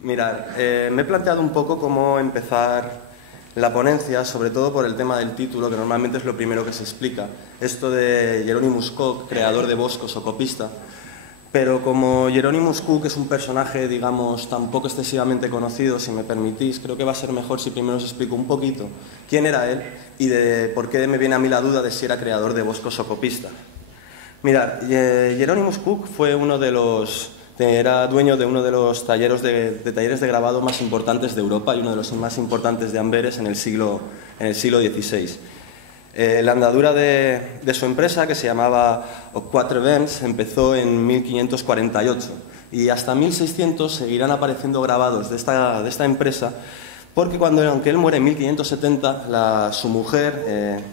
Mirad, me he planteado un poco cómo empezar la ponencia, sobre todo por el tema del título, que normalmente es lo primero que se explica. Esto de Hieronymus Cock, creador de Boscos o copista. Pero como Hieronymus Cock es un personaje, digamos, tan poco excesivamente conocido, si me permitís, creo que va a ser mejor si primero os explico un poquito quién era él y de por qué me viene a mí la duda de si era creador de Boscos o copista. Mirad, Hieronymus Cock fue era dueño de uno de los talleres de grabado más importantes de Europa y uno de los más importantes de Amberes en el siglo XVI. La andadura de su empresa, que se llamaba Quatre Vents, empezó en 1548 y hasta 1600 seguirán apareciendo grabados de esta empresa, porque aunque él muere en 1570, su mujer,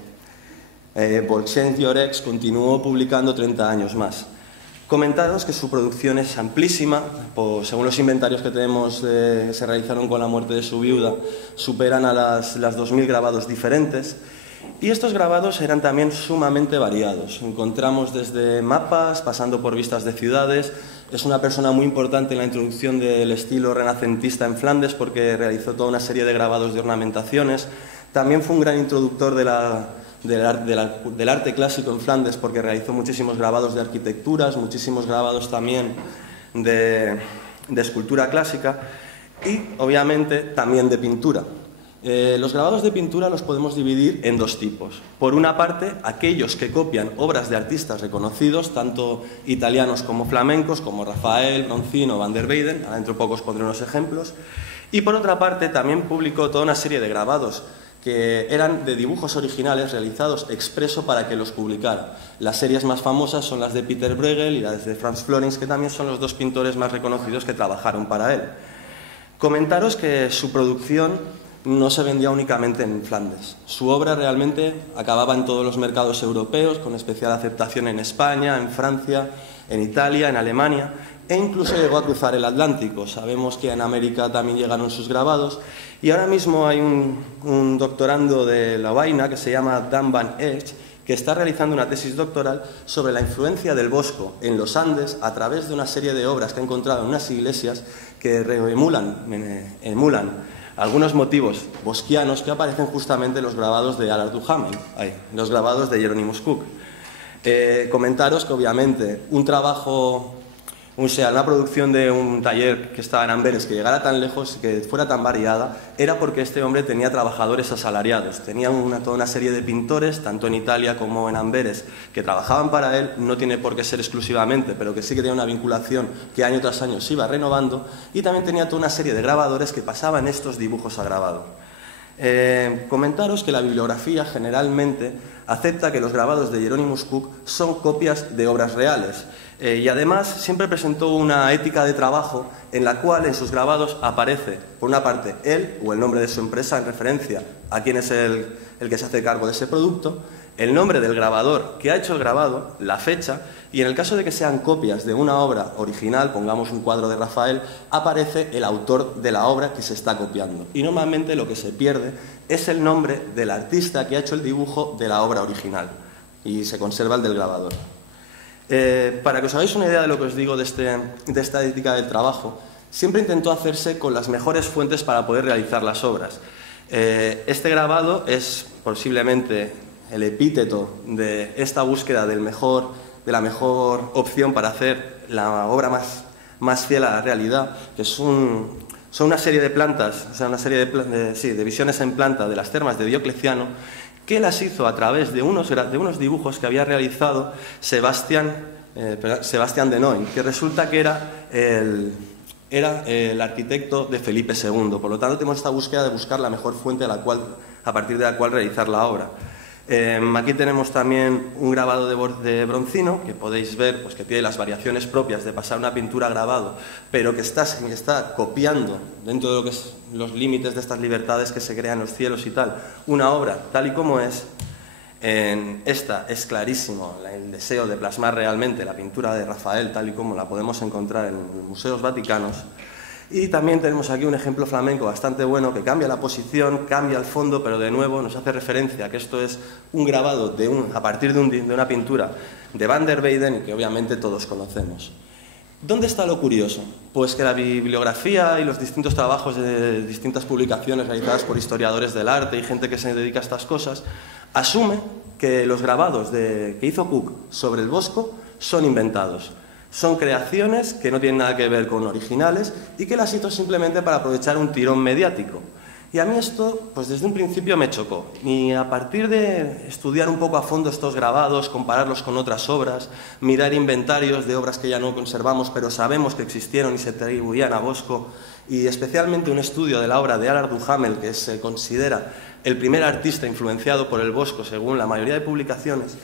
Volkswagen Diorex, continuó publicando 30 años más. Comentaros que su producción es amplísima, según los inventarios que tenemos que se realizaron con la muerte de su viuda, superan a las 2000 grabados diferentes. Y estos grabados eran también sumamente variados. Encontramos desde mapas, pasando por vistas de ciudades. Es una persona muy importante en la introducción del estilo renacentista en Flandes porque realizó toda una serie de grabados de ornamentaciones. También fue un gran introductor del arte clásico en Flandes porque realizó muchísimos grabados de arquitecturas, muchísimos grabados también de escultura clásica y, obviamente, también de pintura. Los grabados de pintura los podemos dividir en dos tipos. Por una parte, aquellos que copian obras de artistas reconocidos, tanto italianos como flamencos, como Rafael, Bronzino, Van der Weyden, ahora dentro de poco os pondré unos ejemplos. Y por otra parte, también publicó toda una serie de grabados que eran de dibujos originales realizados expreso para que los publicara. Las series más famosas son las de Peter Bruegel y las de Franz Florin, que también son los dos pintores más reconocidos que trabajaron para él. Comentaros que su producción no se vendía únicamente en Flandes. Su obra realmente acababa en todos los mercados europeos, con especial aceptación en España, en Francia, en Italia, en Alemania, e incluso llegó a cruzar el Atlántico. Sabemos que en América también llegaron sus grabados, y ahora mismo hay un doctorando de Lovaina que se llama Dan Van Echt, que está realizando una tesis doctoral sobre la influencia del Bosco en los Andes a través de una serie de obras que ha encontrado en unas iglesias que emulan algunos motivos bosquianos que aparecen justamente en los grabados de Allard Duhamel, los grabados de Hieronymus Cock. Comentaros que obviamente una producción de un taller que estaba en Amberes, que llegara tan lejos, que fuera tan variada, era porque este hombre tenía trabajadores asalariados, tenía toda una serie de pintores, tanto en Italia como en Amberes, que trabajaban para él. No tiene por qué ser exclusivamente, pero que sí que tenía una vinculación que año tras año se iba renovando, y también tenía toda una serie de grabadores que pasaban estos dibujos a grabado. Comentaros que la bibliografía generalmente acepta que los grabados de Hieronymus Cock son copias de obras reales, y además siempre presentó una ética de trabajo en la cual en sus grabados aparece, por una parte, él o el nombre de su empresa en referencia a quién es el que se hace cargo de ese producto, el nombre del grabador que ha hecho el grabado, la fecha, y en el caso de que sean copias de una obra original, pongamos un cuadro de Rafael, aparece el autor de la obra que se está copiando. Y normalmente lo que se pierde es el nombre del artista que ha hecho el dibujo de la obra original y se conserva el del grabador. Para que os hagáis una idea de lo que os digo de esta ética del trabajo, siempre intentó hacerse con las mejores fuentes para poder realizar las obras. Este grabado es posiblemente el epíteto de esta búsqueda de la mejor opción para hacer la obra más fiel a la realidad, que son una serie de plantas, o sea, una serie de visiones en planta de las termas de Diocleciano, que las hizo a través de unos dibujos que había realizado Sebastián Denoin, que resulta que era el arquitecto de Felipe II. Por lo tanto, tenemos esta búsqueda de buscar la mejor fuente a partir de la cual realizar la obra. Aquí tenemos también un grabado de Bronzino, que podéis ver pues, que tiene las variaciones propias de pasar una pintura a grabado, pero que está copiando, dentro de lo que es los límites de estas libertades que se crean en los cielos y tal, una obra tal y como es. Esta es clarísimo el deseo de plasmar realmente la pintura de Rafael tal y como la podemos encontrar en los museos vaticanos. Y también tenemos aquí un ejemplo flamenco bastante bueno que cambia la posición, cambia el fondo, pero de nuevo nos hace referencia a que esto es un grabado a partir de una pintura de Van der Weyden y que obviamente todos conocemos. ¿Dónde está lo curioso? Pues que la bibliografía y los distintos trabajos de distintas publicaciones realizadas por historiadores del arte y gente que se dedica a estas cosas asume que los grabados que hizo Cook sobre el Bosco son inventados. Son creaciones que no tienen nada que ver con originales y que las hizo simplemente para aprovechar un tirón mediático. Y a mí esto, pues desde un principio me chocó. Y a partir de estudiar un poco a fondo estos grabados, compararlos con otras obras, mirar inventarios de obras que ya no conservamos, pero sabemos que existieron y se atribuían a Bosco, y especialmente un estudio de la obra de Allard Duhamel, que se considera el primer artista influenciado por el Bosco, según la mayoría de publicaciones,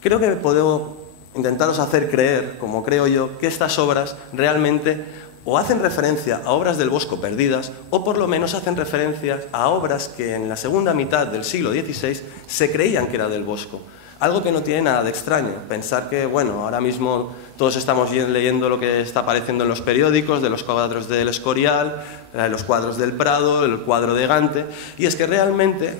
creo que puedo intentaros hacer creer, como creo yo, que estas obras realmente o hacen referencia a obras del Bosco perdidas, o por lo menos hacen referencias a obras que en la segunda mitad del siglo XVI se creían que era del Bosco. Algo que no tiene nada de extraño. Pensar que, bueno, ahora mismo todos estamos leyendo lo que está apareciendo en los periódicos, de los cuadros del Escorial, los cuadros del Prado, el cuadro de Gante, y es que realmente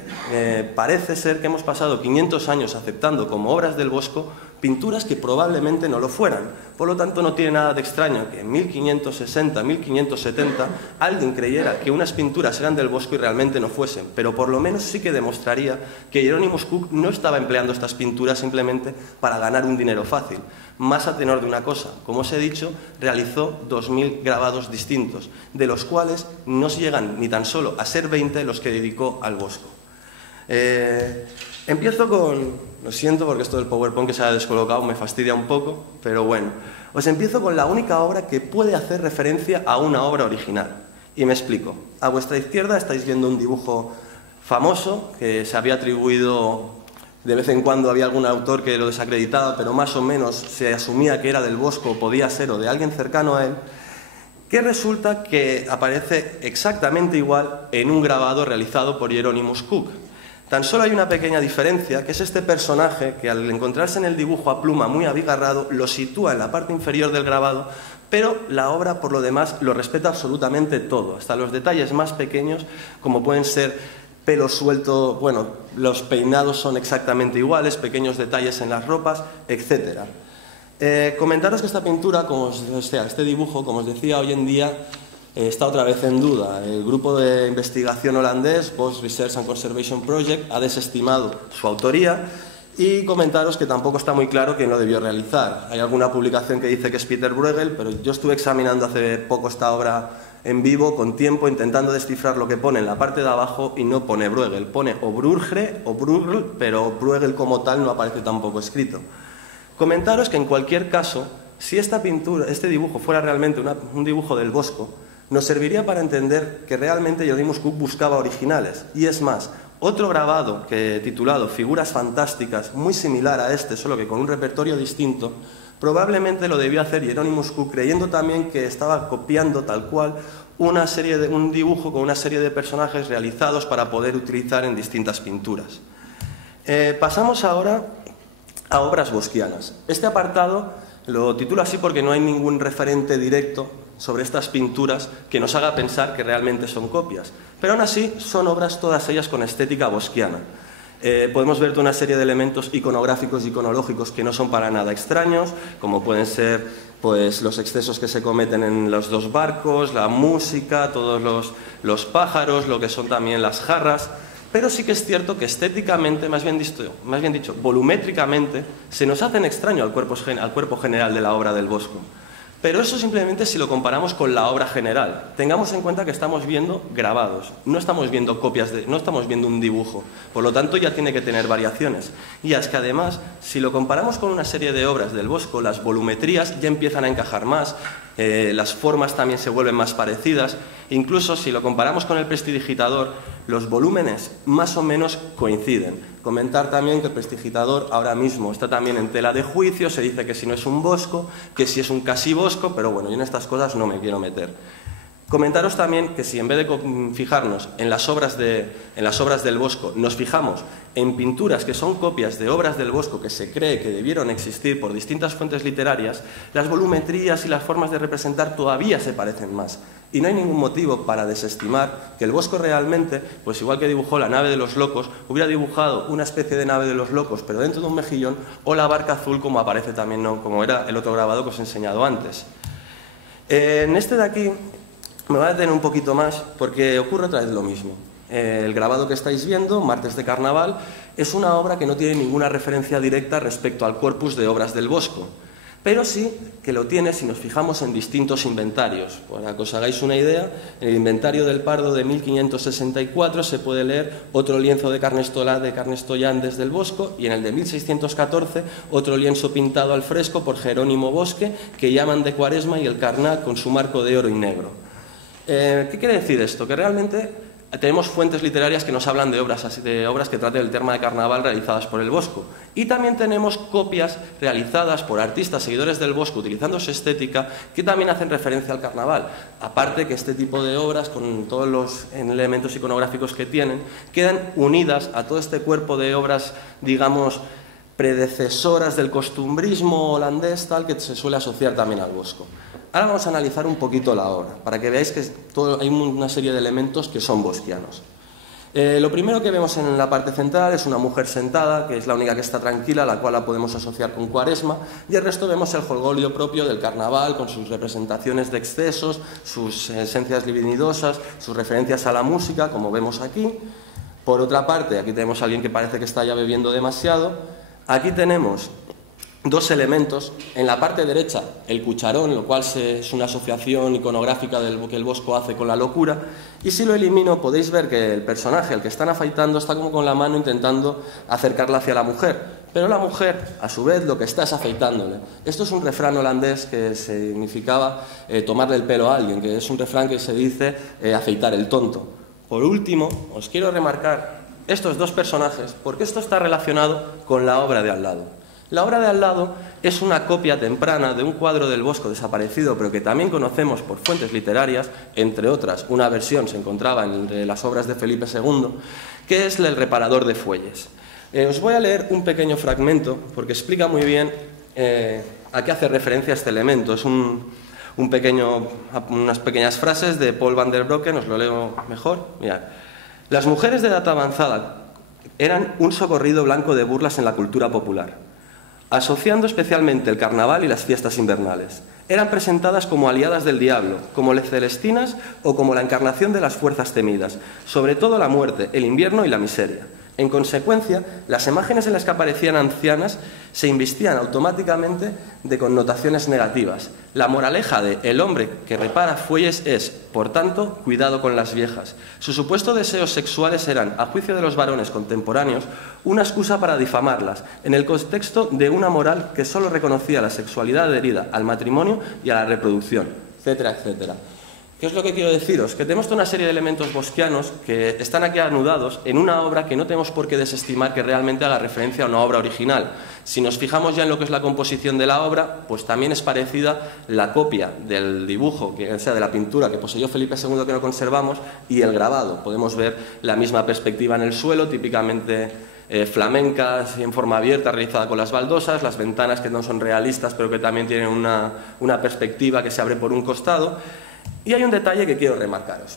parece ser que hemos pasado 500 años aceptando como obras del Bosco pinturas que probablemente no lo fueran. Por lo tanto, no tiene nada de extraño que en 1560, 1570 alguien creyera que unas pinturas eran del Bosco y realmente no fuesen, pero por lo menos sí que demostraría que Hieronymus Cook no estaba empleando estas pinturas simplemente para ganar un dinero fácil. Más a tenor de una cosa, como os he dicho, realizó 2000 grabados distintos, de los cuales no se llegan ni tan solo a ser 20 los que dedicó al Bosco. Empiezo con... Lo siento porque esto del PowerPoint que se ha descolocado me fastidia un poco, pero bueno. Os empiezo con la única obra que puede hacer referencia a una obra original. Y me explico. A vuestra izquierda estáis viendo un dibujo famoso que se había atribuido... De vez en cuando había algún autor que lo desacreditaba, pero más o menos se asumía que era del Bosco, o podía ser, o de alguien cercano a él, que resulta que aparece exactamente igual en un grabado realizado por Hieronymus Cook. Tan solo hay una pequeña diferencia, que es este personaje que al encontrarse en el dibujo a pluma muy abigarrado, lo sitúa en la parte inferior del grabado, pero la obra por lo demás lo respeta absolutamente todo, hasta los detalles más pequeños, como pueden ser pelo suelto, bueno, los peinados son exactamente iguales, pequeños detalles en las ropas, etc. Comentaros que esta pintura, este dibujo, como os decía, hoy en día está otra vez en duda. El grupo de investigación holandés, Bos Research and Conservation Project, ha desestimado su autoría y comentaros que tampoco está muy claro quién lo debió realizar. Hay alguna publicación que dice que es Peter Bruegel, pero yo estuve examinando hace poco esta obra en vivo, con tiempo, intentando descifrar lo que pone en la parte de abajo y no pone Bruegel. Pone o Bruegel o Bruegel, pero Bruegel como tal no aparece tampoco escrito. Comentaros que en cualquier caso, si esta pintura, este dibujo fuera realmente un dibujo del Bosco, nos serviría para entender que realmente Hieronymus Cook buscaba originales. Y es más, otro grabado titulado Figuras Fantásticas, muy similar a este, solo que con un repertorio distinto, probablemente lo debió hacer Hieronymus Cook creyendo también que estaba copiando tal cual un dibujo con una serie de personajes realizados para poder utilizar en distintas pinturas. Pasamos ahora a obras bosquianas. Este apartado lo titulo así porque no hay ningún referente directo sobre estas pinturas que nos haga pensar que realmente son copias, pero aún así son obras todas ellas con estética bosquiana. Podemos ver una serie de elementos iconográficos y iconológicos que no son para nada extraños, como pueden ser pues, los excesos que se cometen en los dos barcos, la música, todos los pájaros, lo que son también las jarras, pero sí que es cierto que estéticamente, más bien dicho, volumétricamente, se nos hacen extraño al cuerpo general de la obra del Bosco. Pero eso simplemente si lo comparamos con la obra general. Tengamos en cuenta que estamos viendo grabados, no estamos viendo copias, no estamos viendo un dibujo. Por lo tanto, ya tiene que tener variaciones. Y es que además, si lo comparamos con una serie de obras del Bosco, las volumetrías ya empiezan a encajar más, las formas también se vuelven más parecidas. Incluso si lo comparamos con el prestidigitador, los volúmenes más o menos coinciden. Comentar también que el prestidigitador ahora mismo está también en tela de juicio, se dice que si no es un Bosco, que si es un casi Bosco, pero bueno, yo en estas cosas no me quiero meter. Comentaros también que si en vez de fijarnos en las obras del Bosco, nos fijamos en pinturas que son copias de obras del Bosco que se cree que debieron existir por distintas fuentes literarias, las volumetrías y las formas de representar todavía se parecen más. Y no hay ningún motivo para desestimar que el Bosco realmente, pues igual que dibujó la nave de los locos, hubiera dibujado una especie de nave de los locos, pero dentro de un mejillón, o la barca azul como aparece también, ¿no? Como era el otro grabado que os he enseñado antes. En este de aquí me voy a detener un poquito más porque ocurre otra vez lo mismo. El grabado que estáis viendo, Martes de Carnaval, es una obra que no tiene ninguna referencia directa respecto al corpus de obras del Bosco, pero sí que lo tiene si nos fijamos en distintos inventarios. Para que os hagáis una idea, en el inventario del Pardo de 1564 se puede leer otro lienzo de Carnestolà de Carnestollán desde el Bosco, y en el de 1614 otro lienzo pintado al fresco por Jerónimo Bosque que llaman de Cuaresma y el Carná con su marco de oro y negro. ¿Qué quiere decir esto? Que realmente tenemos fuentes literarias que nos hablan de obras que traten el tema de carnaval realizadas por el Bosco. Y también tenemos copias realizadas por artistas seguidores del Bosco utilizando su estética que también hacen referencia al carnaval. Aparte que este tipo de obras, con todos los elementos iconográficos que tienen, quedan unidas a todo este cuerpo de obras, digamos, predecesoras del costumbrismo holandés, tal que se suele asociar también al Bosco. Ahora vamos a analizar un poquito la obra, para que veáis que hay una serie de elementos que son bosquianos. Lo primero que vemos en la parte central es una mujer sentada, que es la única que está tranquila, la cual la podemos asociar con Cuaresma, y el resto vemos el jolgorio propio del carnaval, con sus representaciones de excesos, sus esencias divinidosas, sus referencias a la música, como vemos aquí. Por otra parte, aquí tenemos a alguien que parece que está ya bebiendo demasiado. Aquí tenemos dos elementos. En la parte derecha, el cucharón, lo cual es una asociación iconográfica que el Bosco hace con la locura. Y si lo elimino, podéis ver que el personaje, el que están afeitando, está como con la mano intentando acercarla hacia la mujer. Pero la mujer, a su vez, lo que está es afeitándole. Esto es un refrán holandés que significaba tomarle el pelo a alguien, que es un refrán que se dice afeitar el tonto. Por último, os quiero remarcar estos dos personajes, porque esto está relacionado con la obra de al lado. La obra de al lado es una copia temprana de un cuadro del Bosco desaparecido, pero que también conocemos por fuentes literarias, entre otras, una versión se encontraba entre las obras de Felipe II, que es el Reparador de Fuelles. Os voy a leer un pequeño fragmento, porque explica muy bien a qué hace referencia este elemento. Es unas pequeñas frases de Paul van der Broeken, os lo leo mejor. Mirad. Las mujeres de edad avanzada eran un socorrido blanco de burlas en la cultura popular, asociando especialmente el carnaval y las fiestas invernales. Eran presentadas como aliadas del diablo, como las celestinas o como la encarnación de las fuerzas temidas, sobre todo la muerte, el invierno y la miseria. En consecuencia, las imágenes en las que aparecían ancianas se investían automáticamente de connotaciones negativas. La moraleja de el hombre que repara fuelles es, por tanto, cuidado con las viejas. Sus supuestos deseos sexuales eran, a juicio de los varones contemporáneos, una excusa para difamarlas, en el contexto de una moral que solo reconocía la sexualidad adherida al matrimonio y a la reproducción, etcétera, etcétera. ¿Qué es lo que quiero deciros? Que tenemos toda una serie de elementos bosquianos que están aquí anudados en una obra que no tenemos por qué desestimar que realmente haga referencia a una obra original. Si nos fijamos ya en lo que es la composición de la obra, pues también es parecida la copia del dibujo, o sea, de la pintura que poseyó Felipe II, que no conservamos, y el grabado. Podemos ver la misma perspectiva en el suelo, típicamente flamencas y en forma abierta, realizada con las baldosas, las ventanas que no son realistas, pero que también tienen una perspectiva que se abre por un costado. Y hay un detalle que quiero remarcaros.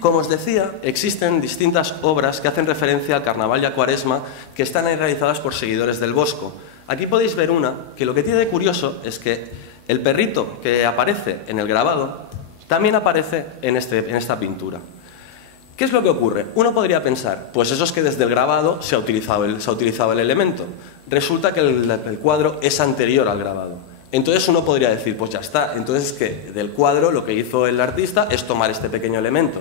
Como os decía, existen distintas obras que hacen referencia al carnaval y a Cuaresma que están ahí realizadas por seguidores del Bosco. Aquí podéis ver una que lo que tiene de curioso es que el perrito que aparece en el grabado también aparece en esta pintura. ¿Qué es lo que ocurre? Uno podría pensar, pues eso es que desde el grabado se ha utilizado el elemento. Resulta que el cuadro es anterior al grabado. Entonces uno podría decir, pues ya está, entonces que del cuadro lo que hizo el artista es tomar este pequeño elemento.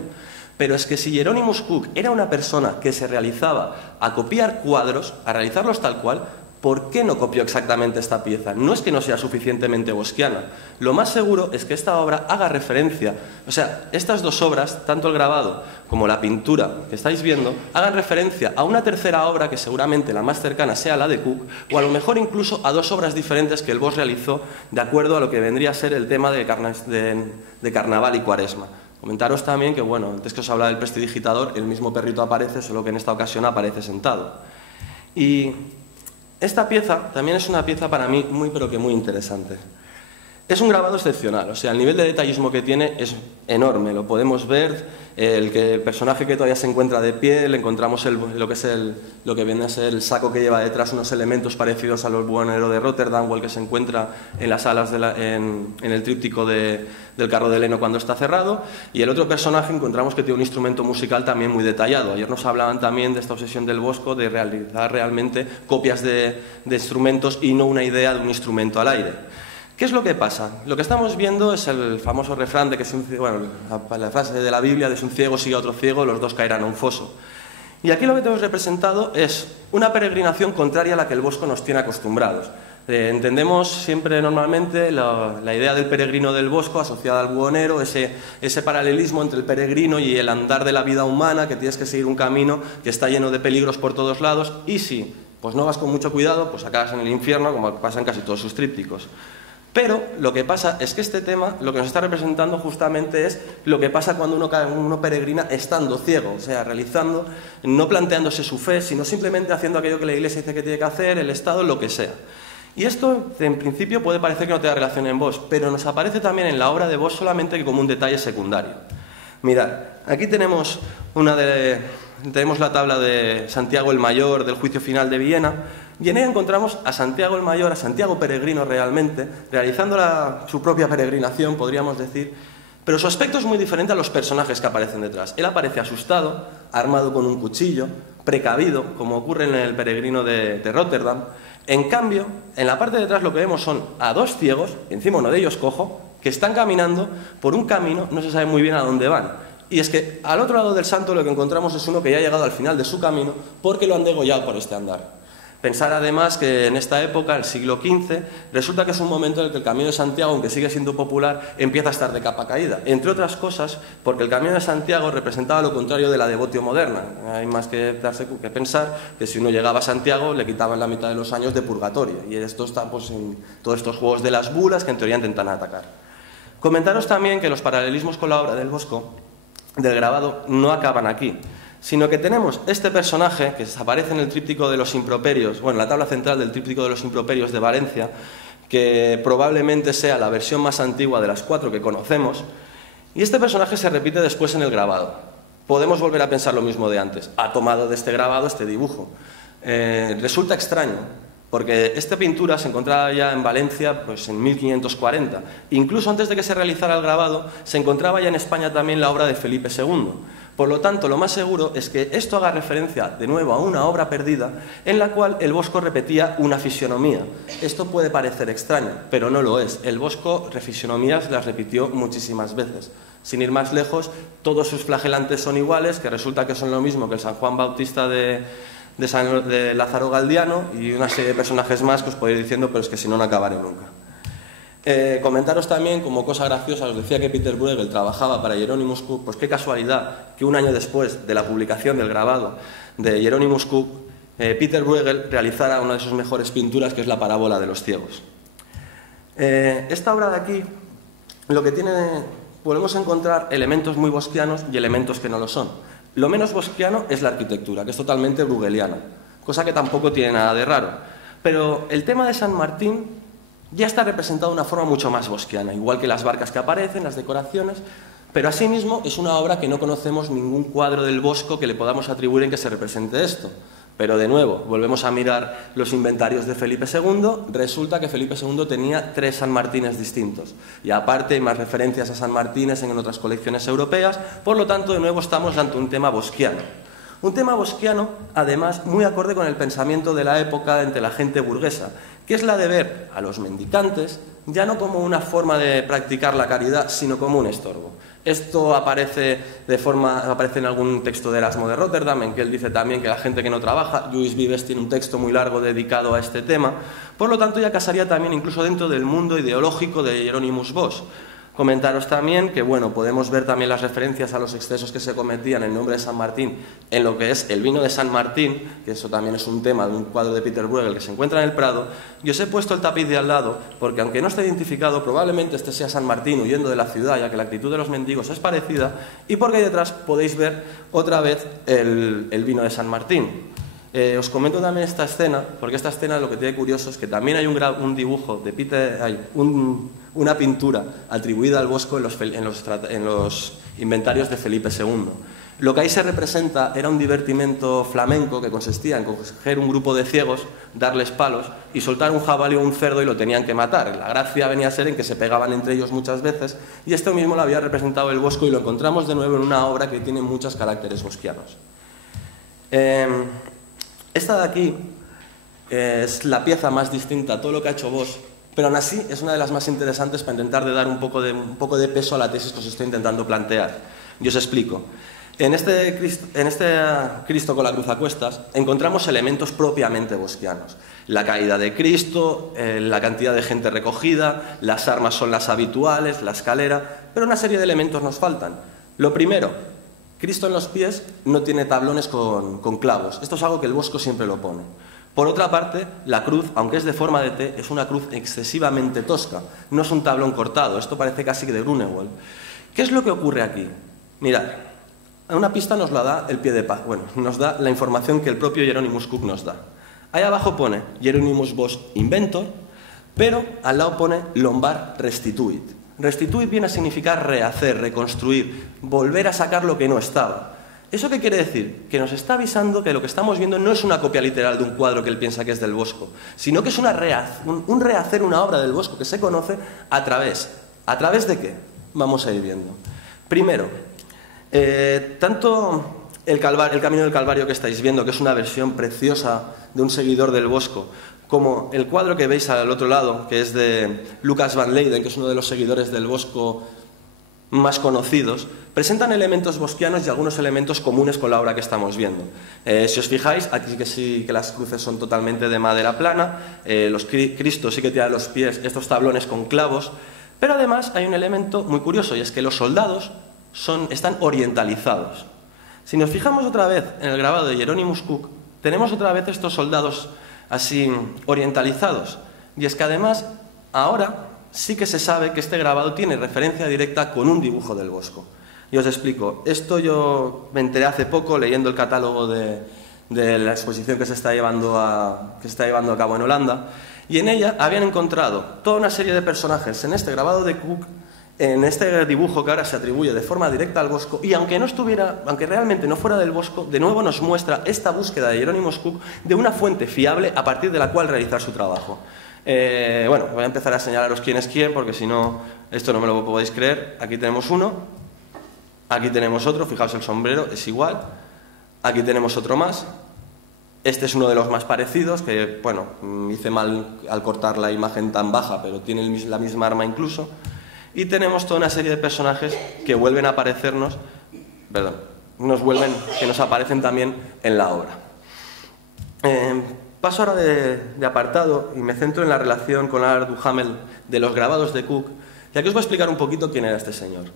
Pero es que si Hieronymus Cook era una persona que se realizaba a copiar cuadros, a realizarlos tal cual, ¿por qué no copió exactamente esta pieza? No es que no sea suficientemente bosquiana. Lo más seguro es que esta obra haga referencia, o sea, estas dos obras, tanto el grabado como la pintura que estáis viendo, hagan referencia a una tercera obra que seguramente la más cercana sea la de Cook, o a lo mejor incluso a dos obras diferentes que el Bosco realizó de acuerdo a lo que vendría a ser el tema de carnaval y Cuaresma. Comentaros también que, bueno, antes que os hablaba del prestidigitador, el mismo perrito aparece, solo que en esta ocasión aparece sentado. Y esta pieza también es una pieza para mí muy pero que muy interesante. Es un grabado excepcional, o sea, el nivel de detallismo que tiene es enorme, lo podemos ver, el personaje que todavía se encuentra de pie, le encontramos lo que viene a ser el saco que lleva detrás, unos elementos parecidos a los buhoneros de Rotterdam o el que se encuentra en las alas en el tríptico del carro de Leno cuando está cerrado, y el otro personaje encontramos que tiene un instrumento musical también muy detallado. Ayer nos hablaban también de esta obsesión del Bosco de realizar realmente copias de instrumentos y no una idea de un instrumento al aire. ¿Qué es lo que pasa? Lo que estamos viendo es el famoso refrán de que la frase de la Biblia de si un ciego sigue a otro ciego, los dos caerán a un foso. Y aquí lo que tenemos representado es una peregrinación contraria a la que el Bosco nos tiene acostumbrados. Entendemos siempre normalmente la idea del peregrino del Bosco asociada al buhonero, ese paralelismo entre el peregrino y el andar de la vida humana, que tienes que seguir un camino que está lleno de peligros por todos lados, y si pues no vas con mucho cuidado, pues acabas en el infierno, como pasa en casi todos sus trípticos. Pero lo que pasa es que este tema lo que nos está representando justamente es lo que pasa cuando uno peregrina estando ciego, o sea, realizando, no planteándose su fe, sino simplemente haciendo aquello que la Iglesia dice que tiene que hacer, el Estado, lo que sea. Y esto, en principio, puede parecer que no tenga relación en Bosch, pero nos aparece también en la obra de Bosch solamente que como un detalle secundario. Mirad, aquí tenemos la tabla de Santiago el Mayor del juicio final de Viena, y en ella encontramos a Santiago el Mayor, a Santiago peregrino realmente, realizando su propia peregrinación, podríamos decir, pero su aspecto es muy diferente a los personajes que aparecen detrás. Él aparece asustado, armado con un cuchillo, precavido, como ocurre en el peregrino de Rotterdam. En cambio, en la parte de atrás lo que vemos son a dos ciegos, encima uno de ellos cojo, que están caminando por un camino, no se sabe muy bien a dónde van. Y es que al otro lado del santo lo que encontramos es uno que ya ha llegado al final de su camino porque lo han degollado por este andar. Pensar además que en esta época, el siglo XV, resulta que es un momento en el que el Camino de Santiago, aunque sigue siendo popular, empieza a estar de capa caída. Entre otras cosas, porque el Camino de Santiago representaba lo contrario de la devotio moderna. Hay más que pensar que si uno llegaba a Santiago le quitaban la mitad de los años de purgatorio. Y esto está pues, en todos estos juegos de las bulas que en teoría intentan atacar. Comentaros también que los paralelismos con la obra del Bosco, del grabado, no acaban aquí, sino que tenemos este personaje que aparece en el tríptico de los improperios, bueno, en la tabla central del tríptico de los improperios de Valencia, que probablemente sea la versión más antigua de las 4 que conocemos, y este personaje se repite después en el grabado. Podemos volver a pensar lo mismo de antes. Ha tomado de este grabado este dibujo. Resulta extraño, porque esta pintura se encontraba ya en Valencia pues, en 1540. Incluso antes de que se realizara el grabado, se encontraba ya en España también la obra de Felipe II. Por lo tanto, lo más seguro es que esto haga referencia de nuevo a una obra perdida en la cual el Bosco repetía una fisionomía. Esto puede parecer extraño, pero no lo es. El Bosco fisionomías las repitió muchísimas veces. Sin ir más lejos, todos sus flagelantes son iguales, que resulta que son lo mismo que el San Juan Bautista de Lázaro Galdiano y una serie de personajes más que os podéis ir diciendo, pero es que si no, no acabaré nunca. Comentaros también, como cosa graciosa, os decía que Peter Bruegel trabajaba para Hieronymus Cook, pues qué casualidad que un año después de la publicación del grabado de Hieronymus Cook, Peter Bruegel realizara una de sus mejores pinturas, que es la parábola de los ciegos. Esta obra de aquí, lo que tiene, podemos encontrar elementos muy bosquianos y elementos que no lo son. Lo menos bosquiano es la arquitectura, que es totalmente bruegeliana, cosa que tampoco tiene nada de raro. Pero el tema de San Martín ya está representado de una forma mucho más bosquiana, igual que las barcas que aparecen, las decoraciones, pero asimismo es una obra que no conocemos ningún cuadro del Bosco que le podamos atribuir en que se represente esto. Pero de nuevo, volvemos a mirar los inventarios de Felipe II, resulta que Felipe II tenía 3 San Martines distintos, y aparte hay más referencias a San Martines en otras colecciones europeas, por lo tanto de nuevo estamos ante un tema bosquiano. Un tema bosquiano, además, muy acorde con el pensamiento de la época entre la gente burguesa, que es la de ver a los mendicantes ya no como una forma de practicar la caridad, sino como un estorbo. Esto aparece en algún texto de Erasmo de Rotterdam, en que él dice también que la gente que no trabaja, Lluís Vives tiene un texto muy largo dedicado a este tema, por lo tanto ya casaría también incluso dentro del mundo ideológico de Hieronymus Bosch. Comentaros también que, bueno, podemos ver también las referencias a los excesos que se cometían en nombre de San Martín en lo que es el vino de San Martín, que eso también es un tema de un cuadro de Peter Bruegel que se encuentra en el Prado, y os he puesto el tapiz de al lado porque, aunque no esté identificado, probablemente este sea San Martín huyendo de la ciudad, ya que la actitud de los mendigos es parecida, y porque ahí detrás podéis ver otra vez el vino de San Martín. Os comento también esta escena, porque esta escena lo que tiene curioso es que también hay un dibujo de una pintura atribuida al Bosco en los inventarios de Felipe II. Lo que ahí se representa era un divertimento flamenco que consistía en coger un grupo de ciegos, darles palos y soltar un jabalí o un cerdo y lo tenían que matar. La gracia venía a ser en que se pegaban entre ellos muchas veces y esto mismo lo había representado el Bosco y lo encontramos de nuevo en una obra que tiene muchos caracteres bosquianos. Esta de aquí es la pieza más distinta a todo lo que ha hecho Bosch, pero aún así es una de las más interesantes para intentar dar un poco de peso a la tesis que os estoy intentando plantear. Y os explico. En este Cristo con la cruz a cuestas encontramos elementos propiamente bosquianos. La caída de Cristo, la cantidad de gente recogida, las armas son las habituales, la escalera, pero una serie de elementos nos faltan. Lo primero, Cristo en los pies no tiene tablones con clavos. Esto es algo que el Bosco siempre lo pone. Por otra parte, la cruz, aunque es de forma de T, es una cruz excesivamente tosca. No es un tablón cortado, esto parece casi que de Grunewald. ¿Qué es lo que ocurre aquí? Mirad. Una pista nos la da el pie de página, bueno, nos da la información que el propio Hieronymus Cook nos da. Ahí abajo pone Hieronymus Bosch Inventor, pero al lado pone Lombard Restituit. Restituit viene a significar rehacer, reconstruir, volver a sacar lo que no estaba. ¿Eso qué quiere decir? Que nos está avisando que lo que estamos viendo no es una copia literal de un cuadro que él piensa que es del Bosco, sino que es un rehacer una obra del Bosco que se conoce ¿a través de qué? Vamos a ir viendo. Primero, tanto el Camino del Calvario que estáis viendo, que es una versión preciosa de un seguidor del Bosco, como el cuadro que veis al otro lado, que es de Lucas van Leyden, que es uno de los seguidores del Bosco más conocidos, presentan elementos bosquianos y algunos elementos comunes con la obra que estamos viendo. Si os fijáis, aquí sí que las cruces son totalmente de madera plana, los Cristos sí que tienen los pies, estos tablones con clavos, pero además hay un elemento muy curioso y es que los soldados están orientalizados. Si nos fijamos otra vez en el grabado de Hieronymus Cook, tenemos otra vez estos soldados así orientalizados. Y es que además, ahora sí que se sabe que este grabado tiene referencia directa con un dibujo del Bosco. Y os explico. Esto yo me enteré hace poco leyendo el catálogo de la exposición que se está llevando a cabo en Holanda. Y en ella habían encontrado toda una serie de personajes en este grabado de Cook, en este dibujo que ahora se atribuye de forma directa al Bosco, y aunque realmente no fuera del Bosco, de nuevo nos muestra esta búsqueda de Hieronymus Cook de una fuente fiable a partir de la cual realizar su trabajo. Bueno, voy a empezar a señalaros quién es quién, porque si no, esto no me lo podéis creer. Aquí tenemos uno, aquí tenemos otro, fijaos el sombrero, es igual, aquí tenemos otro más. Este es uno de los más parecidos, que, bueno, hice mal al cortar la imagen tan baja, pero tiene la misma arma incluso. Y tenemos toda una serie de personajes que vuelven a aparecernos, que nos aparecen también en la obra. Paso ahora de apartado y me centro en la relación con Allard Duhamel de los grabados de Cook, y aquí os voy a explicar un poquito quién era este señor.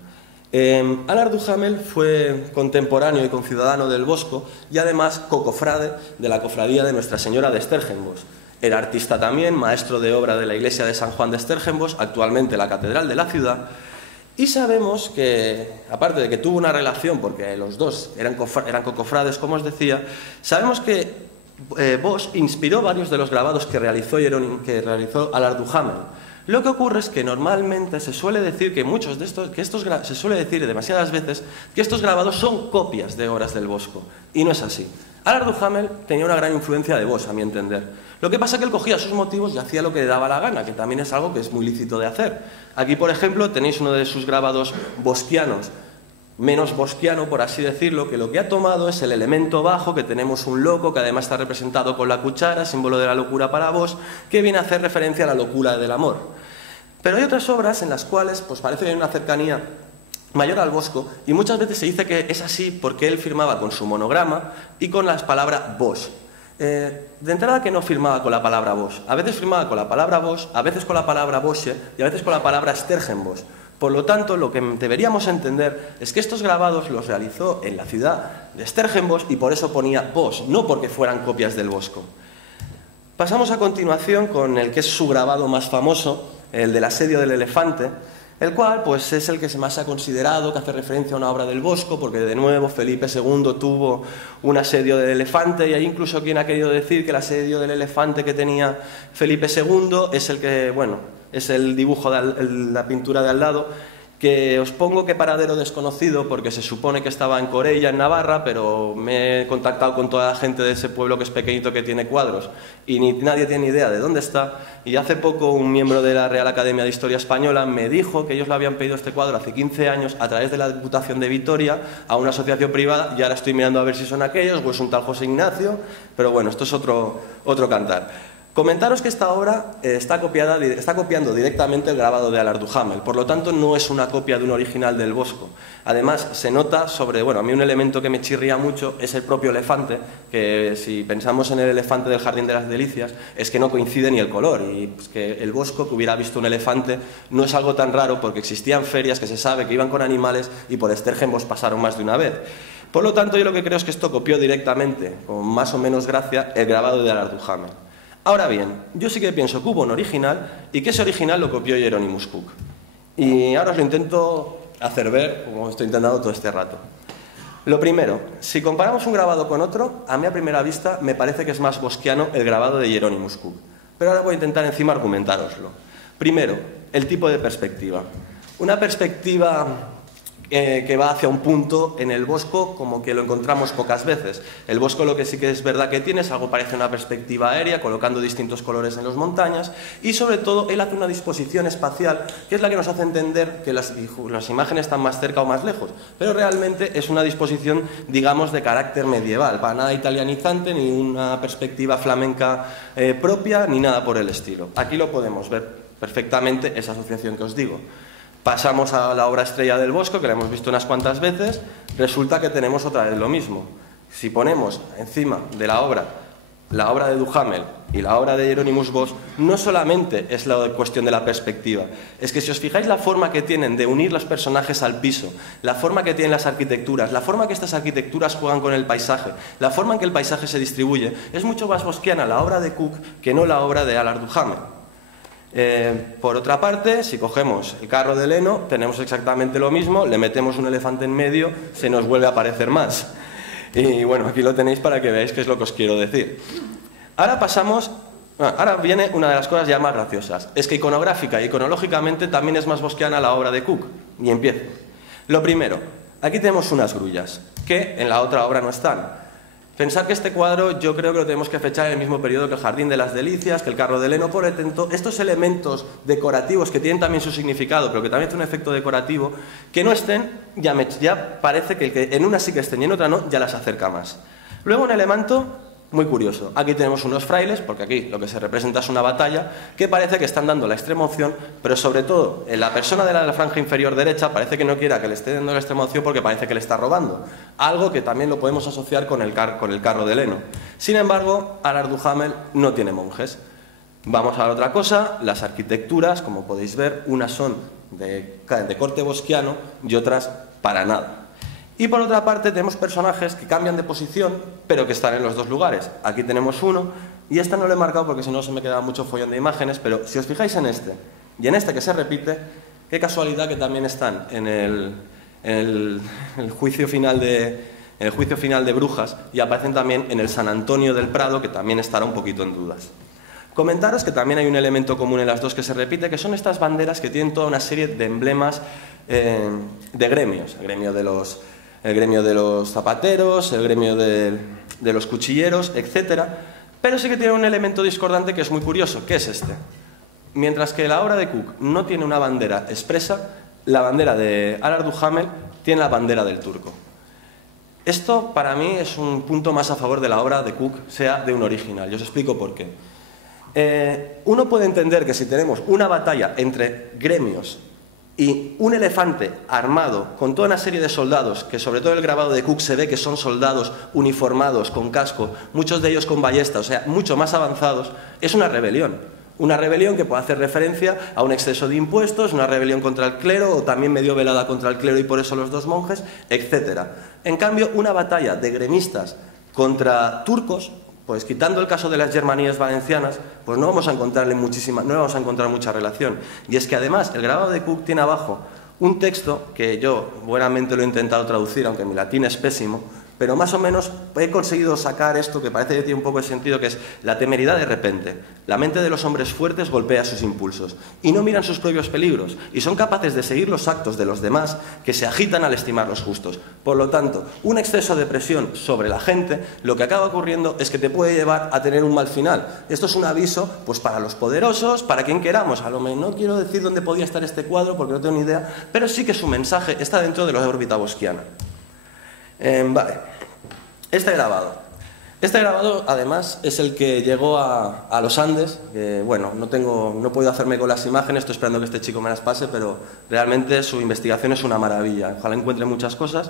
Allard Duhamel fue contemporáneo y conciudadano del Bosco y además cocofrade de la cofradía de Nuestra Señora de Stergenbosch. Era artista también, maestro de obra de la iglesia de San Juan de Stergenbosch, actualmente la catedral de la ciudad, y sabemos que, aparte de que tuvo una relación, porque los dos eran cocofrades, como os decía, sabemos que Bosch inspiró varios de los grabados que realizó Allard Duhamel. Lo que ocurre es que normalmente se suele decir se suele decir demasiadas veces que estos grabados son copias de obras del Bosco, y no es así. Allard Duhamel tenía una gran influencia de Bosch, a mi entender. Lo que pasa es que él cogía sus motivos y hacía lo que le daba la gana, que también es algo que es muy lícito de hacer. Aquí, por ejemplo, tenéis uno de sus grabados bosquianos, menos bosquiano, por así decirlo, que lo que ha tomado es el elemento bajo, que tenemos un loco, que además está representado con la cuchara, símbolo de la locura para Bosch, que viene a hacer referencia a la locura del amor. Pero hay otras obras en las cuales pues parece que hay una cercanía mayor al Bosco, y muchas veces se dice que es así porque él firmaba con su monograma y con las palabras Bosch. De entrada que no firmaba con la palabra Bosch, a veces firmaba con la palabra Bosch, a veces con la palabra Bosche y a veces con la palabra Stergenbosch. Por lo tanto, lo que deberíamos entender es que estos grabados los realizó en la ciudad de Stergenbosch y por eso ponía Bosch, no porque fueran copias del Bosco. Pasamos a continuación con el que es su grabado más famoso, el del asedio del elefante, el cual pues, es el que más se ha considerado que hace referencia a una obra del Bosco, porque de nuevo Felipe II tuvo un asedio del elefante, y hay incluso quien ha querido decir que el asedio del elefante que tenía Felipe II es el que, bueno, es el dibujo, la pintura de al lado, que os pongo que paradero desconocido porque se supone que estaba en Corella, en Navarra, pero me he contactado con toda la gente de ese pueblo que es pequeñito que tiene cuadros y nadie tiene idea de dónde está. Y hace poco un miembro de la Real Academia de Historia Española me dijo que ellos le habían pedido este cuadro hace 15 años a través de la Diputación de Vitoria a una asociación privada y ahora estoy mirando a ver si son aquellos o es un tal José Ignacio, pero bueno, esto es otro cantar. Comentaros que esta obra está copiando directamente el grabado de Allard Duhamel, por lo tanto no es una copia de un original del Bosco. Además, se nota a mí un elemento que me chirría mucho es el propio elefante, que si pensamos en el elefante del Jardín de las Delicias, es que no coincide ni el color, y pues, que el Bosco, que hubiera visto un elefante, no es algo tan raro porque existían ferias que se sabe que iban con animales y por Esztergom pasaron más de una vez. Por lo tanto, yo lo que creo es que esto copió directamente, con más o menos gracia, el grabado de Allard Duhamel. Ahora bien, yo sí que pienso que hubo un original y que ese original lo copió Hieronymus Cook. Y ahora os lo intento hacer ver, como estoy intentando todo este rato. Lo primero, si comparamos un grabado con otro, a mí a primera vista me parece que es más bosquiano el grabado de Hieronymus Cook. Pero ahora voy a intentar encima argumentároslo. Primero, el tipo de perspectiva. Una perspectiva que va hacia un punto en el Bosco como que lo encontramos pocas veces. El Bosco lo que sí que es verdad que tiene es algo parece una perspectiva aérea, colocando distintos colores en las montañas y sobre todo él hace una disposición espacial que es la que nos hace entender que las imágenes están más cerca o más lejos, pero realmente es una disposición, digamos, de carácter medieval, para nada italianizante, ni una perspectiva flamenca propia, ni nada por el estilo. Aquí lo podemos ver perfectamente, esa asociación que os digo. Pasamos a la obra estrella del Bosco, que la hemos visto unas cuantas veces, resulta que tenemos otra vez lo mismo. Si ponemos encima de la obra de Duhamel y la obra de Hieronymus Bosch, no solamente es la cuestión de la perspectiva, es que si os fijáis la forma que tienen de unir los personajes al piso, la forma que tienen las arquitecturas, la forma que estas arquitecturas juegan con el paisaje, la forma en que el paisaje se distribuye, es mucho más bosquiana la obra de Cook que no la obra de Allard Duhamel. Por otra parte, si cogemos el carro de Leno, tenemos exactamente lo mismo, le metemos un elefante en medio, se nos vuelve a aparecer más. Y bueno, aquí lo tenéis para que veáis qué es lo que os quiero decir. Ahora viene una de las cosas ya más graciosas. Es que iconográfica y iconológicamente también es más bosquiana la obra de Cook. Y empiezo. Lo primero, aquí tenemos unas grullas, que en la otra obra no están. Pensar que este cuadro yo creo que lo tenemos que fechar en el mismo periodo que el Jardín de las Delicias, que el carro de Leno, por tanto, estos elementos decorativos que tienen también su significado, pero que también tienen un efecto decorativo, que no estén, ya parece que el que en una sí que estén y en otra no, ya las acerca más. Luego un elemento muy curioso. Aquí tenemos unos frailes, porque aquí lo que se representa es una batalla, que parece que están dando la extrema opción, pero sobre todo en la persona de la franja inferior derecha parece que no quiera que le esté dando la extrema opción porque parece que le está robando. Algo que también lo podemos asociar con el carro de Leno. Sin embargo, Allard Duhamel no tiene monjes. Vamos a la otra cosa, las arquitecturas, como podéis ver, unas son de corte bosquiano y otras para nada. Y por otra parte tenemos personajes que cambian de posición, pero que están en los dos lugares. Aquí tenemos uno, y este no lo he marcado porque si no se me queda mucho follón de imágenes, pero si os fijáis en este, y en este que se repite, qué casualidad que también están en el juicio final de Brujas, y aparecen también en el San Antonio del Prado, que también estará un poquito en dudas. Comentaros que también hay un elemento común en las dos que se repite, que son estas banderas que tienen toda una serie de emblemas de gremios. El gremio de los zapateros, el gremio de los cuchilleros, etc. Pero sí que tiene un elemento discordante que es muy curioso, que es este. Mientras que la obra de Cook no tiene una bandera expresa, la bandera de Allard Duhamel tiene la bandera del turco. Esto para mí es un punto más a favor de la obra de Cook, sea de un original. Y os explico por qué. Uno puede entender que si tenemos una batalla entre gremios y un elefante armado con toda una serie de soldados, que sobre todo en el grabado de Cook se ve que son soldados uniformados, con casco, muchos de ellos con ballesta, o sea, mucho más avanzados, es una rebelión. Una rebelión que puede hacer referencia a un exceso de impuestos, una rebelión contra el clero, o también medio velada contra el clero y por eso los dos monjes, etc. En cambio, una batalla de gremistas contra turcos, pues quitando el caso de las Germanías valencianas, pues no vamos a encontrar mucha relación. Y es que además el grabado de Cook tiene abajo un texto que yo buenamente lo he intentado traducir, aunque mi latín es pésimo, pero más o menos he conseguido sacar esto que parece que tiene un poco de sentido, que es la temeridad de repente. La mente de los hombres fuertes golpea sus impulsos y no miran sus propios peligros y son capaces de seguir los actos de los demás que se agitan al estimarlos justos. Por lo tanto, un exceso de presión sobre la gente lo que acaba ocurriendo es que te puede llevar a tener un mal final. Esto es un aviso pues para los poderosos, para quien queramos. A lo mejor no quiero decir dónde podía estar este cuadro porque no tengo ni idea, pero sí que su mensaje está dentro de la órbita bosquiana. Vale, este grabado además es el que llegó a los Andes. Bueno, no he podido hacerme con las imágenes, estoy esperando que este chico me las pase, pero realmente su investigación es una maravilla, ojalá encuentre muchas cosas.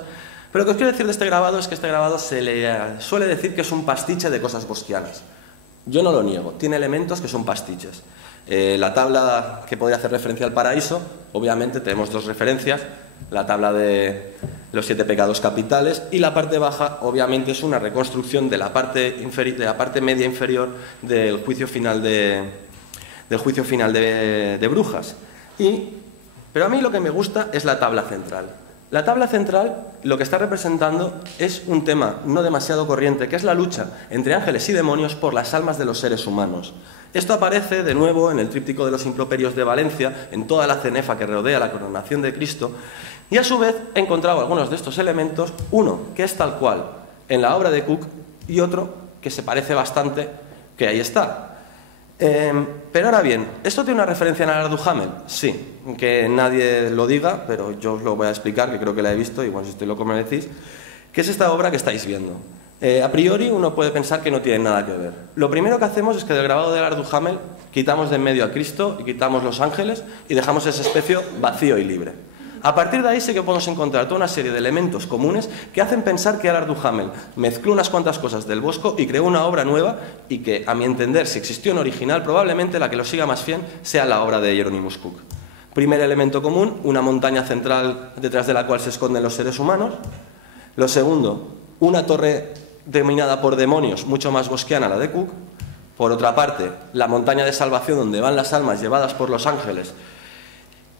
Pero lo que os quiero decir de este grabado es que este grabado se le suele decir que es un pastiche de cosas bosquianas. Yo no lo niego, tiene elementos que son pastiches. La tabla que podría hacer referencia al paraíso, obviamente tenemos dos referencias, la tabla de los 7 pecados capitales, y la parte baja obviamente es una reconstrucción de la parte media inferior del juicio final de Brujas. Pero a mí lo que me gusta es la tabla central. La tabla central lo que está representando es un tema no demasiado corriente, que es la lucha entre ángeles y demonios por las almas de los seres humanos. Esto aparece de nuevo en el tríptico de los improperios de Valencia, en toda la cenefa que rodea la coronación de Cristo, y a su vez he encontrado algunos de estos elementos, uno que es tal cual en la obra de Cook y otro que se parece bastante, que ahí está. Pero ahora bien, ¿esto tiene una referencia en Alar du Hamel? Sí, que nadie lo diga, pero yo os lo voy a explicar, que creo que la he visto, igual si estoy loco me decís, que es esta obra que estáis viendo. A priori uno puede pensar que no tiene nada que ver. Lo primero que hacemos es que del grabado de Alar du Hamel quitamos de en medio a Cristo y quitamos los ángeles y dejamos ese espacio vacío y libre. A partir de ahí sí que podemos encontrar toda una serie de elementos comunes que hacen pensar que Alar du Hamel mezcló unas cuantas cosas del Bosco y creó una obra nueva y que, a mi entender, si existió en original, probablemente la que lo siga más fiel sea la obra de Hieronymus Cook. Primer elemento común, una montaña central detrás de la cual se esconden los seres humanos. Lo segundo, una torre dominada por demonios, mucho más bosquiana la de Cook. Por otra parte, la montaña de salvación donde van las almas llevadas por los ángeles.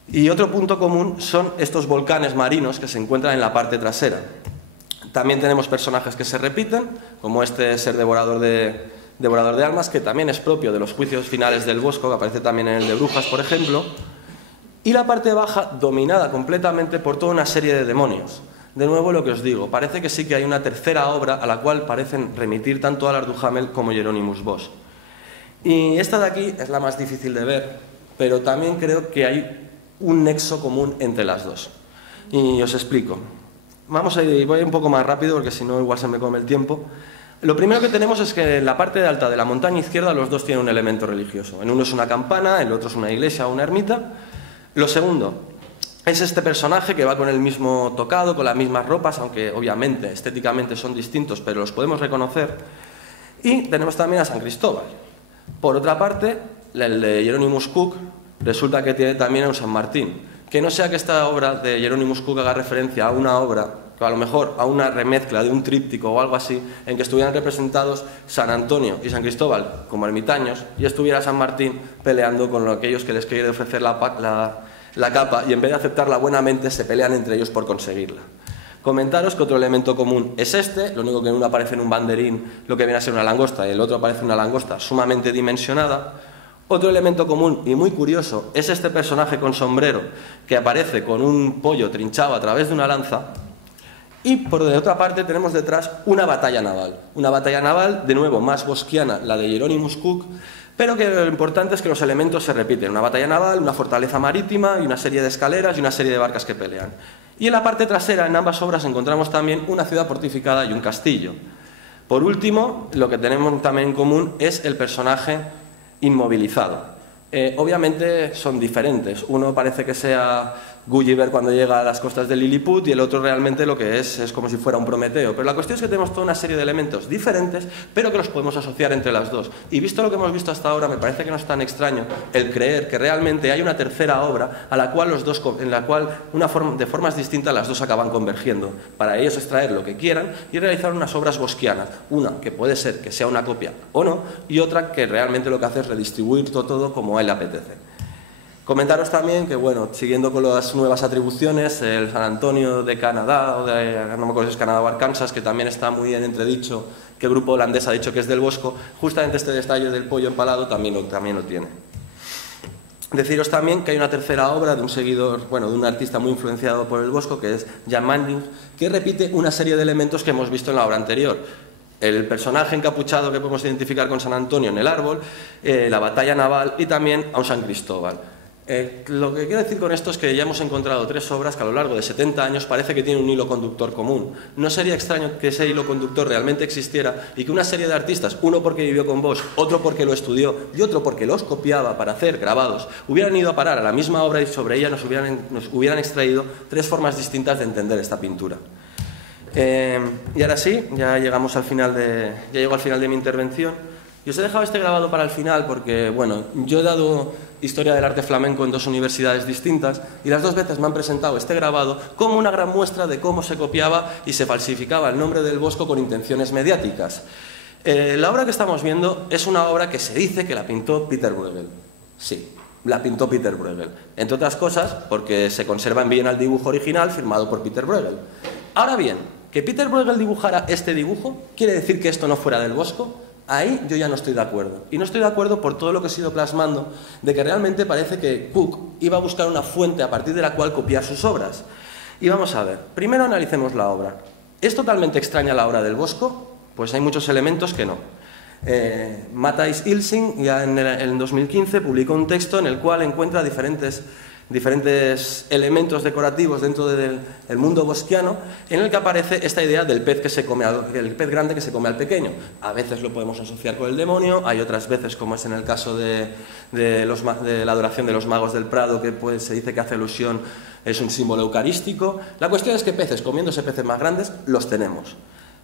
Y otro punto común son estos volcanes marinos que se encuentran en la parte trasera. También tenemos personajes que se repiten, como este ser devorador de almas, que también es propio de los juicios finales del Bosco, que aparece también en el de Brujas, por ejemplo. Y la parte baja dominada completamente por toda una serie de demonios. De nuevo lo que os digo, parece que sí que hay una tercera obra a la cual parecen remitir tanto Alar du Hamel como Hieronymus Bosch. Y esta de aquí es la más difícil de ver, pero también creo que hay un nexo común entre las dos. Y os explico. Voy un poco más rápido porque si no igual se me come el tiempo. Lo primero que tenemos es que en la parte alta de la montaña izquierda los dos tienen un elemento religioso. En uno es una campana, en el otro es una iglesia o una ermita. Lo segundo es este personaje que va con el mismo tocado, con las mismas ropas, aunque obviamente estéticamente son distintos, pero los podemos reconocer. Y tenemos también a San Cristóbal. Por otra parte, el de Hieronymus Cook resulta que tiene también a un San Martín. Que no sea que esta obra de Hieronymus Cook haga referencia a una obra, o a lo mejor a una remezcla de un tríptico o algo así, en que estuvieran representados San Antonio y San Cristóbal como ermitaños y estuviera San Martín peleando con aquellos que les quiere ofrecer la capa y en vez de aceptarla buenamente se pelean entre ellos por conseguirla. Comentaros que otro elemento común es este, lo único que en uno aparece en un banderín lo que viene a ser una langosta y el otro aparece una langosta sumamente dimensionada. Otro elemento común y muy curioso es este personaje con sombrero que aparece con un pollo trinchado a través de una lanza. Y por otra parte tenemos detrás una batalla naval. Una batalla naval, de nuevo, más bosquiana, la de Hieronymus Cook, pero que lo importante es que los elementos se repiten. Una batalla naval, una fortaleza marítima y una serie de escaleras y una serie de barcas que pelean. Y en la parte trasera, en ambas obras, encontramos también una ciudad fortificada y un castillo. Por último, lo que tenemos también en común es el personaje inmovilizado. Obviamente son diferentes. Uno parece que sea Gulliver cuando llega a las costas de Lilliput y el otro realmente lo que es como si fuera un Prometeo. Pero la cuestión es que tenemos toda una serie de elementos diferentes, pero que los podemos asociar entre las dos. Y visto lo que hemos visto hasta ahora, me parece que no es tan extraño el creer que realmente hay una tercera obra a la cual en la cual de formas distintas las dos acaban convergiendo, para ellos extraer lo que quieran y realizar unas obras bosquianas. Una que puede ser que sea una copia o no, y otra que realmente lo que hace es redistribuir todo como a él le apetece. Comentaros también que, bueno, siguiendo con las nuevas atribuciones, el San Antonio de Canadá, o de, no me acuerdo si es Canadá o Arkansas, que también está muy bien entredicho, que el grupo holandés ha dicho que es del Bosco, justamente este detalle del pollo empalado también lo tiene. Deciros también que hay una tercera obra de un seguidor, bueno, de un artista muy influenciado por el Bosco, que es Jan Manding, que repite una serie de elementos que hemos visto en la obra anterior. El personaje encapuchado que podemos identificar con San Antonio en el árbol, la batalla naval y también a un San Cristóbal. Lo que quiero decir con esto es que ya hemos encontrado 3 obras que a lo largo de 70 años parece que tienen un hilo conductor común. No sería extraño que ese hilo conductor realmente existiera y que una serie de artistas, uno porque vivió con vos, otro porque lo estudió y otro porque los copiaba para hacer grabados, hubieran ido a parar a la misma obra y sobre ella nos hubieran extraído 3 formas distintas de entender esta pintura. Y ahora sí, ya llego al final de mi intervención. Y os he dejado este grabado para el final porque, bueno, yo he dado historia del arte flamenco en 2 universidades distintas y las 2 veces me han presentado este grabado como una gran muestra de cómo se copiaba y se falsificaba el nombre del Bosco con intenciones mediáticas. La obra que estamos viendo es una obra que se dice que la pintó Peter Bruegel. Sí, la pintó Peter Bruegel. Entre otras cosas, porque se conserva en Viena el dibujo original firmado por Peter Bruegel. Ahora bien, que Peter Bruegel dibujara este dibujo, ¿quiere decir que esto no fuera del Bosco? Ahí yo ya no estoy de acuerdo. Y no estoy de acuerdo por todo lo que he ido plasmando, de que realmente parece que Cook iba a buscar una fuente a partir de la cual copiar sus obras. Y vamos a ver, primero analicemos la obra. ¿Es totalmente extraña la obra del Bosco? Pues hay muchos elementos que no. Matthijs Ilsing ya en 2015 publicó un texto en el cual encuentra diferentes elementos decorativos dentro del mundo bosquiano, en el que aparece esta idea del pez pez grande que se come al pequeño. A veces lo podemos asociar con el demonio, hay otras veces, como es en el caso de la adoración de los magos del Prado, que pues, se dice que hace alusión, es un símbolo eucarístico. La cuestión es que peces, comiéndose peces más grandes, los tenemos.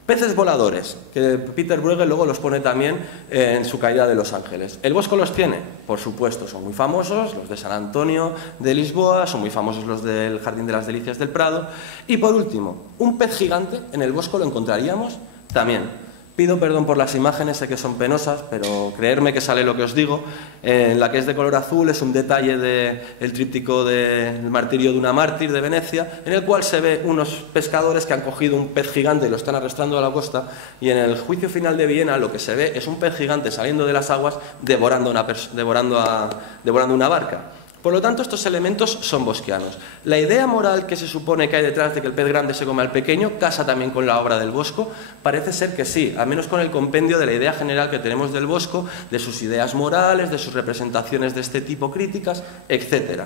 Peces voladores, que Peter Bruegel luego los pone también en su Caída de los Ángeles. ¿El Bosco los tiene? Por supuesto, son muy famosos, los de San Antonio de Lisboa, son muy famosos los del Jardín de las Delicias del Prado. Y por último, un pez gigante, en el Bosco lo encontraríamos también. Pido perdón por las imágenes, sé que son penosas, pero creerme que sale lo que os digo. La que es de color azul es un detalle del tríptico del martirio de una mártir de Venecia, en el cual se ve unos pescadores que han cogido un pez gigante y lo están arrastrando a la costa, y en el juicio final de Viena lo que se ve es un pez gigante saliendo de las aguas devorando una barca. Por lo tanto, estos elementos son bosquianos. La idea moral que se supone que hay detrás de que el pez grande se come al pequeño casa también con la obra del Bosco. Parece ser que sí, al menos con el compendio de la idea general que tenemos del Bosco, de sus ideas morales, de sus representaciones de este tipo críticas, etc.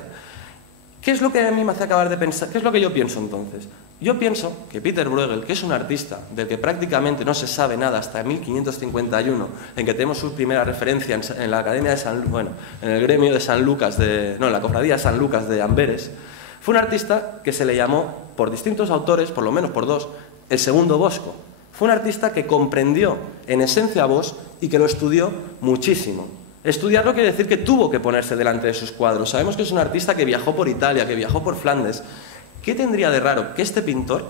¿Qué es lo que a mí me hace acabar de pensar? ¿Qué es lo que yo pienso entonces? Yo pienso que Peter Bruegel, que es un artista del que prácticamente no se sabe nada hasta 1551, en que tenemos su primera referencia en la Academia de en el gremio de San Lucas, en la cofradía de San Lucas de Amberes, fue un artista que se le llamó, por distintos autores, por lo menos por 2, el segundo Bosco. Fue un artista que comprendió en esencia a Bosch y que lo estudió muchísimo. Estudiarlo quiere decir que tuvo que ponerse delante de sus cuadros. Sabemos que es un artista que viajó por Italia, que viajó por Flandes. ¿Qué tendría de raro que este pintor,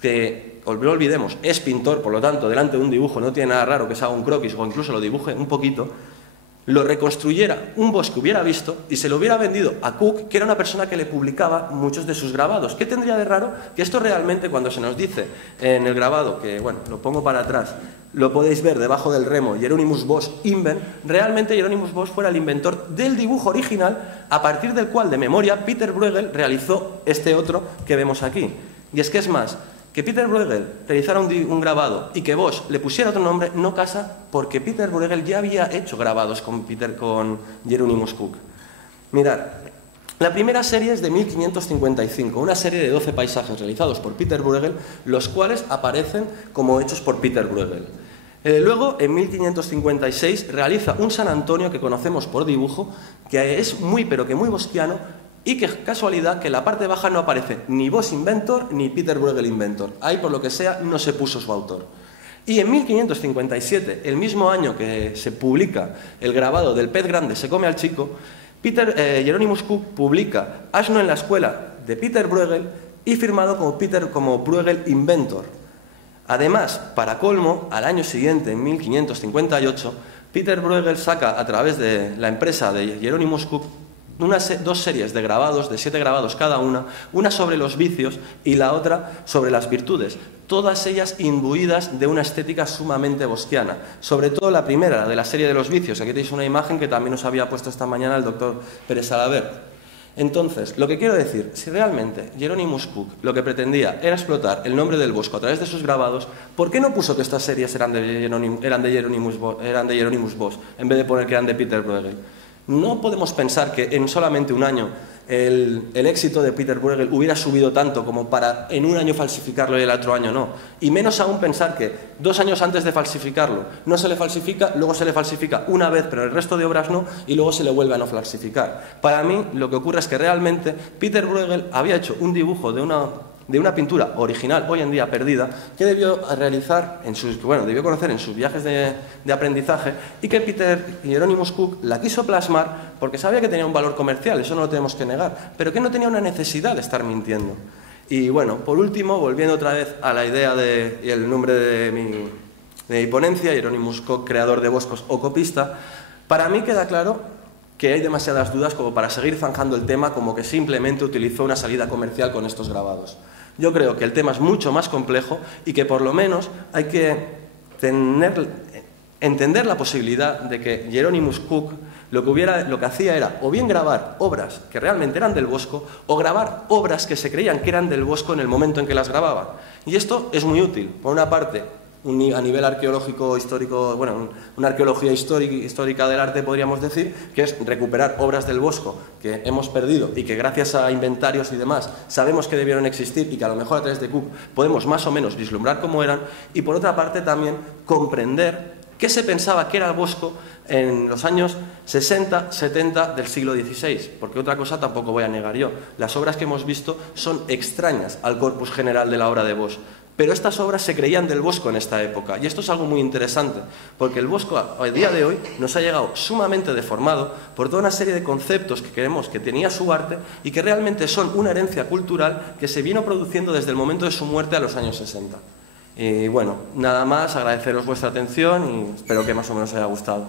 que no olvidemos, es pintor, por lo tanto, delante de un dibujo no tiene nada raro que se haga un croquis o incluso lo dibuje un poquito, lo reconstruyera un Bosch que hubiera visto y se lo hubiera vendido a Cook, que era una persona que le publicaba muchos de sus grabados? ¿Qué tendría de raro que esto realmente, cuando se nos dice en el grabado, que bueno, lo pongo para atrás, lo podéis ver debajo del remo, Hieronymus Bosch invent, realmente Hieronymus Bosch fuera el inventor del dibujo original, a partir del cual, de memoria, Peter Bruegel realizó este otro que vemos aquí. Y es que es más, que Peter Bruegel realizara un grabado y que Bosch le pusiera otro nombre no casa, porque Peter Bruegel ya había hecho grabados con Hieronymus Cook. Mirad, la primera serie es de 1555, una serie de 12 paisajes realizados por Peter Bruegel, los cuales aparecen como hechos por Peter Bruegel. Luego, en 1556, realiza un San Antonio que conocemos por dibujo, que es muy pero que muy bosquiano, y que casualidad que en la parte baja no aparece ni Bosch Inventor ni Peter Bruegel Inventor. Ahí, por lo que sea, no se puso su autor. Y en 1557, el mismo año que se publica el grabado del pez grande se come al chico, Hieronymus Cook publica Asno en la escuela de Peter Bruegel y firmado como Bruegel Inventor. Además, para colmo, al año siguiente, en 1558, Peter Bruegel saca a través de la empresa de Hieronymus Cook dos series de grabados, de 7 grabados cada una sobre los vicios y la otra sobre las virtudes, todas ellas imbuidas de una estética sumamente bosquiana. Sobre todo la primera, la de la serie de los vicios. Aquí tenéis una imagen que también os había puesto esta mañana el doctor Pérez Alabert. Entonces, lo que quiero decir, si realmente Hieronymus Cook lo que pretendía era explotar el nombre del Bosco a través de sus grabados, ¿por qué no puso que estas series eran de Hieronymus Bosch, en vez de poner que eran de Peter Bruegel? No podemos pensar que en solamente un año el éxito de Peter Bruegel hubiera subido tanto como para en un año falsificarlo y el otro año no. Y menos aún pensar que 2 años antes de falsificarlo no se le falsifica, luego se le falsifica una vez, pero el resto de obras no, y luego se le vuelve a no falsificar. Para mí lo que ocurre es que realmente Peter Bruegel había hecho un dibujo de una pintura original, hoy en día perdida, que debió realizar debió conocer en sus viajes de aprendizaje, y que Hieronymus Cook la quiso plasmar porque sabía que tenía un valor comercial, eso no lo tenemos que negar, pero que no tenía una necesidad de estar mintiendo. Y bueno, por último, volviendo otra vez a la idea y el nombre de mi ponencia, Hieronymus Cook, creador de Boscos o copista, para mí queda claro que hay demasiadas dudas como para seguir zanjando el tema como que simplemente utilizó una salida comercial con estos grabados. Yo creo que el tema es mucho más complejo y que por lo menos hay que entender la posibilidad de que Hieronymus Cook lo que hacía era o bien grabar obras que realmente eran del Bosco o grabar obras que se creían que eran del Bosco en el momento en que las grababa. Y esto es muy útil. Por una parte, a nivel arqueológico histórico, una arqueología histórica del arte, podríamos decir, que es recuperar obras del Bosco que hemos perdido y que gracias a inventarios y demás sabemos que debieron existir y que a lo mejor a través de Cook podemos más o menos vislumbrar cómo eran, y por otra parte también comprender qué se pensaba que era el Bosco en los años 60, 70 del siglo XVI, porque otra cosa tampoco voy a negar yo. Las obras que hemos visto son extrañas al corpus general de la obra de Bosch, pero estas obras se creían del Bosco en esta época, y esto es algo muy interesante, porque el Bosco a día de hoy nos ha llegado sumamente deformado por toda una serie de conceptos que creemos que tenía su arte y que realmente son una herencia cultural que se vino produciendo desde el momento de su muerte a los años 60. Y bueno, nada más, agradeceros vuestra atención y espero que más o menos os haya gustado.